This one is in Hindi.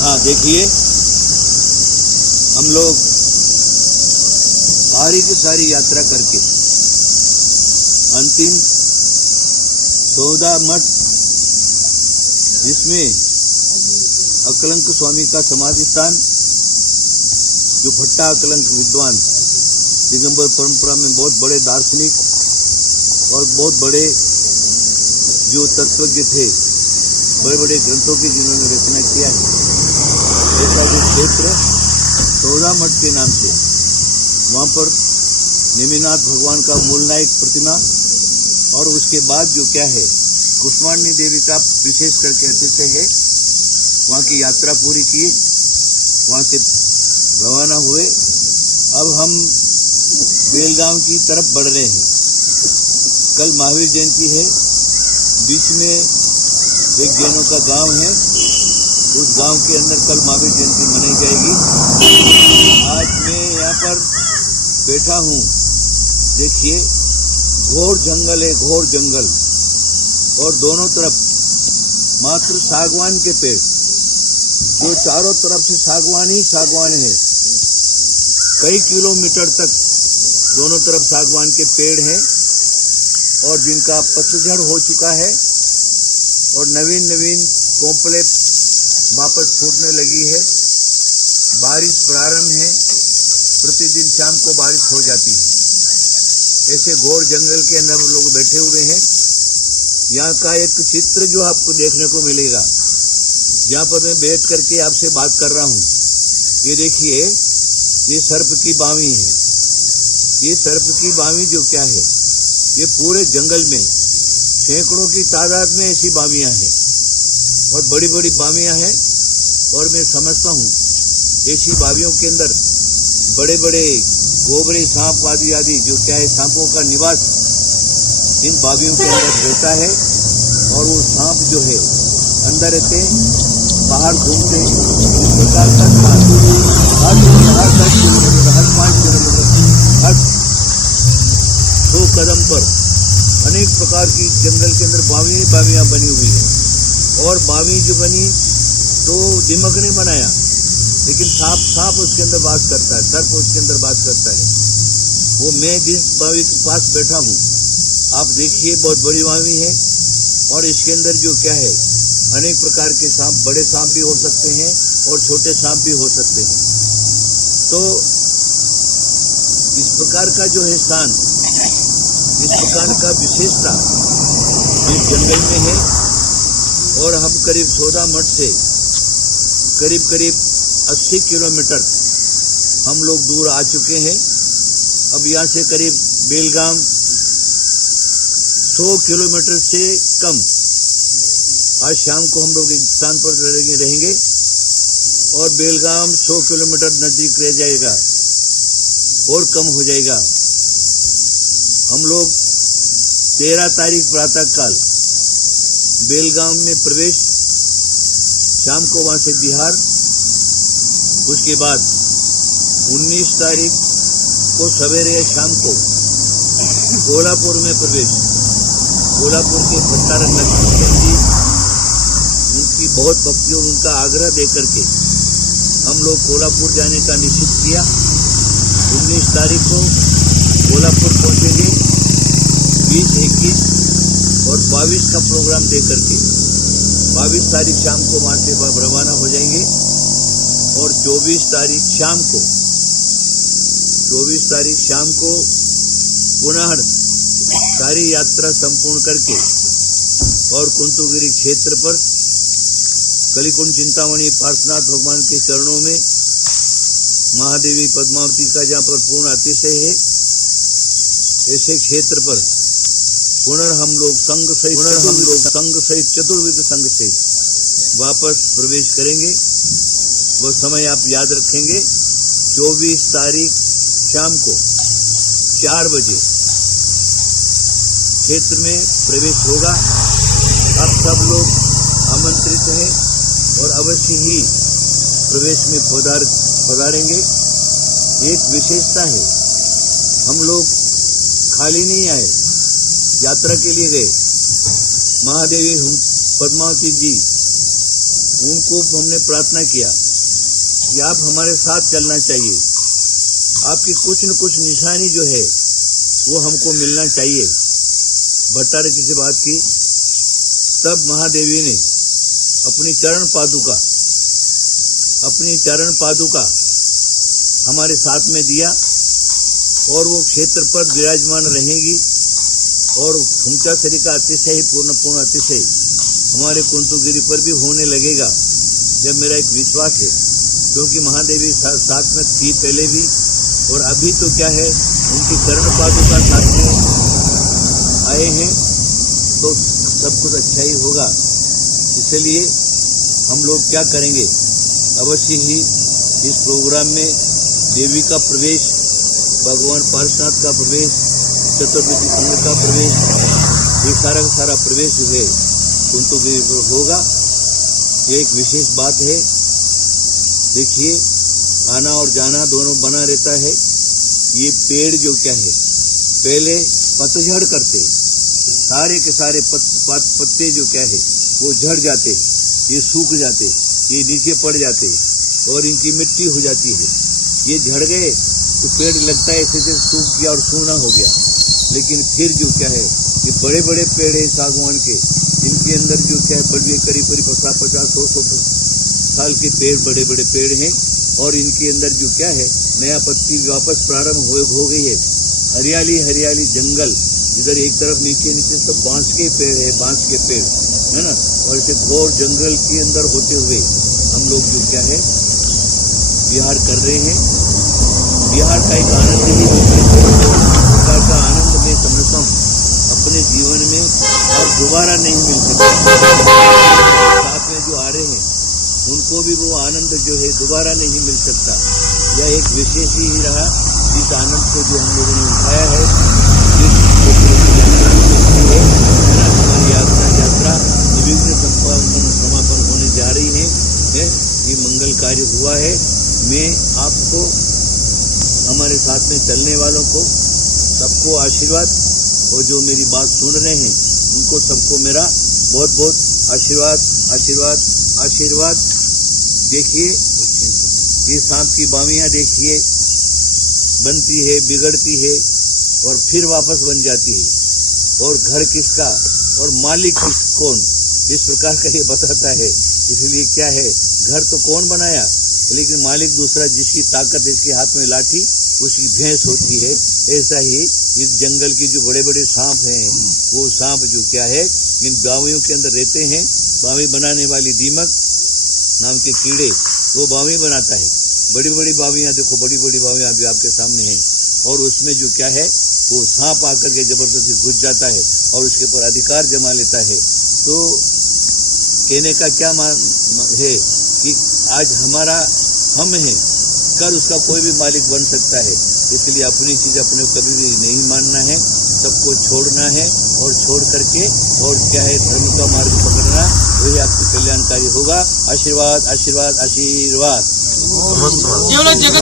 हाँ देखिए, हम लोग सारी की सारी यात्रा करके अंतिम 14 मठ, जिसमें अकलंक स्वामी का समाधि स्थान, जो भट्टा अकलंक विद्वान दिगंबर परंपरा में बहुत बड़े दार्शनिक और बहुत बड़े जो तत्वज्ञ थे, बड़े बड़े ग्रंथों की जिन्होंने रचना किया है, ऐसा जो क्षेत्र 14 मठ के नाम से, वहाँ पर नेमिनाथ भगवान का मूलनायक प्रतिमा और उसके बाद जो क्या है कुष्मांडी देवी का विशेष करके अतिशय है, वहाँ की यात्रा पूरी की, वहाँ से रवाना हुए। अब हम बेलगांव की तरफ बढ़ रहे हैं। कल महावीर जयंती है, बीच में एक जैनों का गांव है, उस गांव के अंदर कल महावीर जयंती मनाई जाएगी। आज मैं यहाँ पर बैठा हूँ, देखिए घोर जंगल है, घोर जंगल, और दोनों तरफ मात्र सागवान के पेड़, जो चारों तरफ से सागवान ही सागवान है। कई किलोमीटर तक दोनों तरफ सागवान के पेड़ हैं और जिनका पतझड़ हो चुका है और नवीन नवीन कोंपले वापस फूटने लगी है। बारिश प्रारंभ है, प्रतिदिन शाम को बारिश हो जाती है। ऐसे घोर जंगल के अंदर लोग बैठे हुए हैं। यहाँ का एक चित्र जो आपको देखने को मिलेगा, जहाँ पर मैं बैठ करके आपसे बात कर रहा हूँ, ये देखिए, ये सर्प की बावी है। ये सर्प की बावी जो क्या है, ये पूरे जंगल में सैकड़ों की तादाद में ऐसी बावियां हैं और बड़ी बड़ी बावियां हैं। और मैं समझता हूँ ऐसी बावियों के अंदर बड़े बड़े गोबरे सांप आदि जो क्या है, सांपों का निवास इन बावियों के अंदर रहता है। और वो सांप जो है अंदर रहते, बाहर घूमते, इस प्रकार का सांप हर 10 किलोमीटर, हर 5 किलोमीटर, हर 100 कदम पर अनेक प्रकार की जंगल के अंदर बावियां बनी हुई है। और बावी जो बनी तो दिमाग ने बनाया, लेकिन सांप उसके अंदर वास करता है, सर्प उसके अंदर वास करता है। वो मैं जिस बावी के पास बैठा हूँ, आप देखिए, बहुत बड़ी बावी है और इसके अंदर जो क्या है, अनेक प्रकार के सांप, बड़े सांप भी हो सकते हैं और छोटे सांप भी हो सकते हैं। तो इस प्रकार का जो है स्थान, इस प्रकार का विशेषता इस जंगल में है। और हम करीब 14 मठ से करीब 80 किलोमीटर हम लोग दूर आ चुके हैं। अब यहाँ से करीब बेलगाम 100 किलोमीटर से कम। आज शाम को हम लोग एक स्थान पर रहेंगे और बेलगाम 100 किलोमीटर नजदीक रह जाएगा और कम हो जाएगा। हम लोग 13 तारीख प्रातःकाल बेलगाम में प्रवेश, शाम को वहां से बिहार, उसके बाद 19 तारीख को सवेरे या शाम को कोल्हापुर में प्रवेश। कोल्हापुर के भट्टारक लक्ष्मीचंद जी, उनकी बहुत भक्ति और उनका आग्रह देकर के हम लोग कोल्हापुर जाने का निश्चित किया। 19 तारीख को कोल्हापुर पहुंचेंगे, 20, 21 और 22 का प्रोग्राम दे करके 22 तारीख शाम को वहां से रवाना हो जाएंगे। और 24 तारीख शाम को पुनः सारी यात्रा संपूर्ण करके और कुंतुगिरी क्षेत्र पर कलिकुंड चिंतामणि पार्श्वनाथ भगवान के चरणों में महादेवी पद्मावती का जहाँ पर पूर्ण अतिशय है, ऐसे क्षेत्र पर हम लोग संघ सहित चतुर्विध संघ सहित वापस प्रवेश करेंगे। वो समय आप याद रखेंगे, 24 तारीख शाम को 4 बजे क्षेत्र में प्रवेश होगा। आप सब लोग आमंत्रित हैं और अवश्य ही प्रवेश में पधारेंगे। एक विशेषता है, हम लोग खाली नहीं आए, यात्रा के लिए गए। महादेवी पद्मावती जी उनको हमने प्रार्थना किया कि आप हमारे साथ चलना चाहिए, आपकी कुछ न कुछ निशानी जो है वो हमको मिलना चाहिए। भट्टारक जी से बात की, तब महादेवी ने अपनी चरण पादुका हमारे साथ में दिया और वो क्षेत्र पर विराजमान रहेगी और हुमचासरी का अतिशय पूर्ण अतिशय हमारे कुंतुगिरी पर भी होने लगेगा। जब मेरा एक विश्वास है, क्योंकि महादेवी साथ में थी पहले भी और अभी तो क्या है, उनकी चरण पादुका साथ में आए हैं तो सब कुछ अच्छा ही होगा। इसलिए हम लोग क्या करेंगे, अवश्य ही इस प्रोग्राम में देवी का प्रवेश, भगवान पार्श्वनाथ का प्रवेश, चतुर्वेदी संघ का प्रवेश, ये सारा का सारा प्रवेश जो है कुंतुगिरी पर होगा। ये एक विशेष बात है। देखिए, आना और जाना दोनों बना रहता है। ये पेड़ जो क्या है, पहले पतझड़ करते, सारे के सारे पत्ते जो क्या है वो झड़ जाते, ये सूख जाते, ये नीचे पड़ जाते और इनकी मिट्टी हो जाती है। ये झड़ गए तो पेड़ लगता है ऐसे सूख गया और सूना हो गया। लेकिन फिर जो क्या है, ये बड़े बड़े पेड़ है सागवान के, इनके अंदर जो क्या है बड़े करीब 50-100 साल के पेड़, बड़े बड़े पेड़ हैं और इनके अंदर जो क्या है नया पत्ती वापस प्रारंभ हो गई है। हरियाली जंगल, इधर एक तरफ नीचे सब बांस के पेड़ है, बांस के पेड़ है ना, और ऐसे घोर जंगल के अंदर होते हुए हम लोग जो क्या है विहार कर रहे हैं। बिहार का एक आनंद ही प्रकार का आनंद मैं समझता हूँ अपने जीवन में और दोबारा नहीं मिल सकता। साथ में जो आ रहे हैं उनको भी वो आनंद जो है दोबारा नहीं मिल सकता। यह एक विशेष ही रहा, जिस आनंद को जो हम लोगों ने उठाया है, हमारी यात्रा विभिन्न समापन होने जा रही है। ये मंगल कार्य हुआ है। मैं आपको, हमारे साथ में चलने वालों को सबको आशीर्वाद, और जो मेरी बात सुन रहे हैं उनको सबको मेरा बहुत बहुत आशीर्वाद। देखिए, ये सांप की बावियां देखिए, बनती है, बिगड़ती है और फिर वापस बन जाती है। और घर किसका और मालिक कौन, इस प्रकार का ये बताता है। इसलिए क्या है, घर तो कौन बनाया, लेकिन मालिक दूसरा, जिसकी ताकत इसके हाथ में लाठी उसकी भैंस होती है। ऐसा ही इस जंगल की जो बड़े बड़े सांप हैं, वो सांप जो क्या है इन बावियों के अंदर रहते हैं। बावी बनाने वाली दीमक नाम के कीड़े, वो बावी बनाता है। बड़ी बड़ी बावियां देखो, बड़ी बड़ी बावियां अभी आपके सामने हैं, और उसमें जो क्या है वो सांप आकर के जबरदस्ती घुस जाता है और उसके ऊपर अधिकार जमा लेता है। तो कहने का क्या है कि आज हमारा हम है, कल उसका कोई भी मालिक बन सकता है। इसलिए अपनी चीज अपने को कभी भी नहीं मानना है, सबको छोड़ना है और छोड़ करके और क्या है धर्म का मार्ग पकड़ना, वही आपके कल्याणकारी होगा। आशीर्वाद।